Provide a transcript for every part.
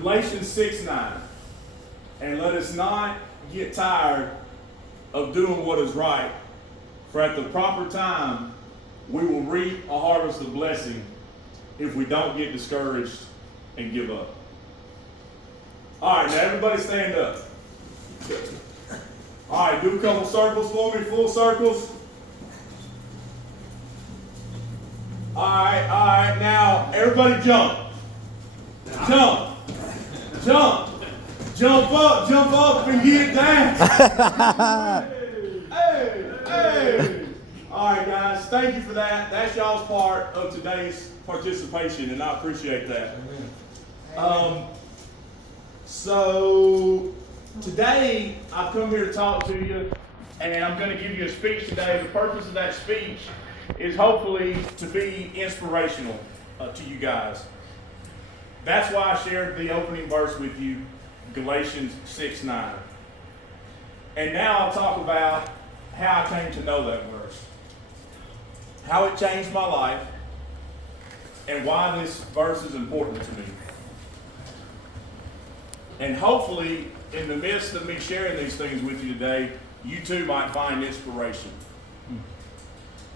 Galatians 6:9. And let us not get tired of doing what is right, for at the proper time we will reap a harvest of blessing if we don't get discouraged and give up. All right, now everybody stand up. All right, do a couple circles for me, full circles. All right, now everybody jump. Jump. Jump up and get down. Hey. All right, guys, thank you for that. That's y'all's part of today's participation, and I appreciate that. So today I've come here to talk to you, and I'm going to give you a speech today. The purpose of that speech is hopefully to be inspirational to you guys. That's why I shared the opening verse with you, Galatians 6:9. And now I'll talk about how I came to know that verse, how it changed my life, and why this verse is important to me. And hopefully, in the midst of me sharing these things with you today, you too might find inspiration.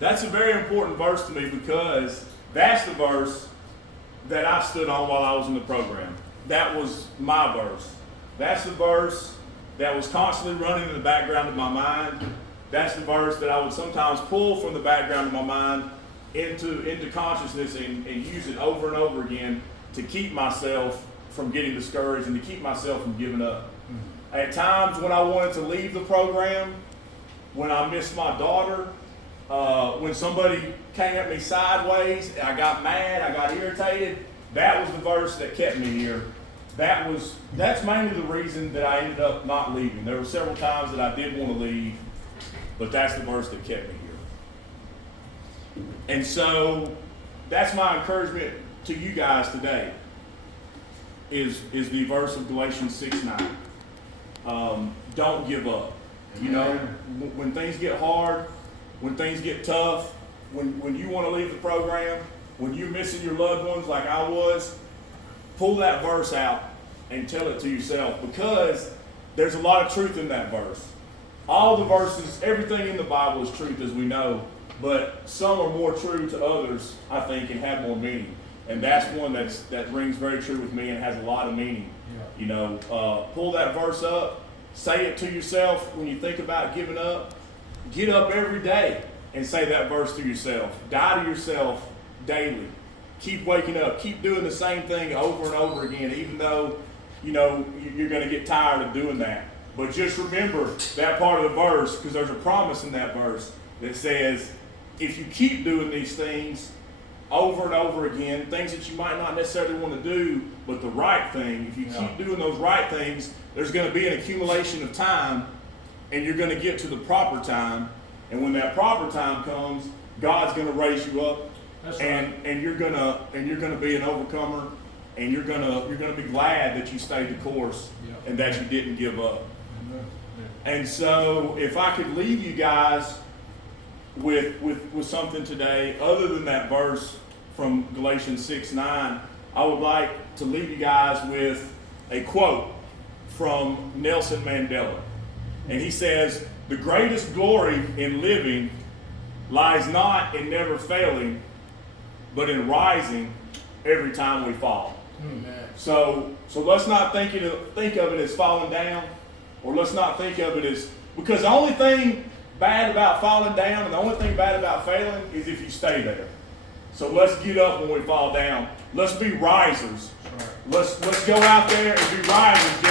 That's a very important verse to me because that's the verse that I stood on while I was in the program. That was my verse. That's the verse that was constantly running in the background of my mind. That's the verse that I would sometimes pull from the background of my mind into consciousness and use it over and over again to keep myself from getting discouraged and to keep myself from giving up. At times when I wanted to leave the program, when I missed my daughter, when somebody came at me sideways, I got mad, I got irritated, that was the verse that kept me here. That's mainly the reason that I ended up not leaving. There were several times that I did want to leave, but that's the verse that kept me here. And so that's my encouragement to you guys today, is the verse of Galatians 6:9. Don't give up. You know, when things get hard, when things get tough, when you want to leave the program, when you're missing your loved ones like I was, pull that verse out and tell it to yourself, because there's a lot of truth in that verse. All the verses, everything in the Bible is truth, as we know, but some are more true to others, I think, and have more meaning. And that's one that rings very true with me and has a lot of meaning. Yeah. You know, pull that verse up, say it to yourself when you think about giving up. Get up every day and say that verse to yourself. Die to yourself daily. Keep waking up. Keep doing the same thing over and over again, even though, you know, you're going to get tired of doing that. But just remember that part of the verse, because there's a promise in that verse that says, if you keep doing these things over and over again, things that you might not necessarily want to do, but the right thing, if you keep doing those right things, there's going to be an accumulation of time, and you're going to get to the proper time. And when that proper time comes, God's going to raise you up, and you're going to be an overcomer, and you're going to be glad that you stayed the course and that you didn't give up. And so, if I could leave you guys with something today, other than that verse from Galatians 6:9, I would like to leave you guys with a quote from Nelson Mandela. And he says, "The greatest glory in living lies not in never failing, but in rising every time we fall." Amen. So let's not think of it as falling down, or let's not think of it as, because the only thing bad about falling down and the only thing bad about failing is if you stay there. So let's get up when we fall down. Let's be risers. Let's go out there and be risers.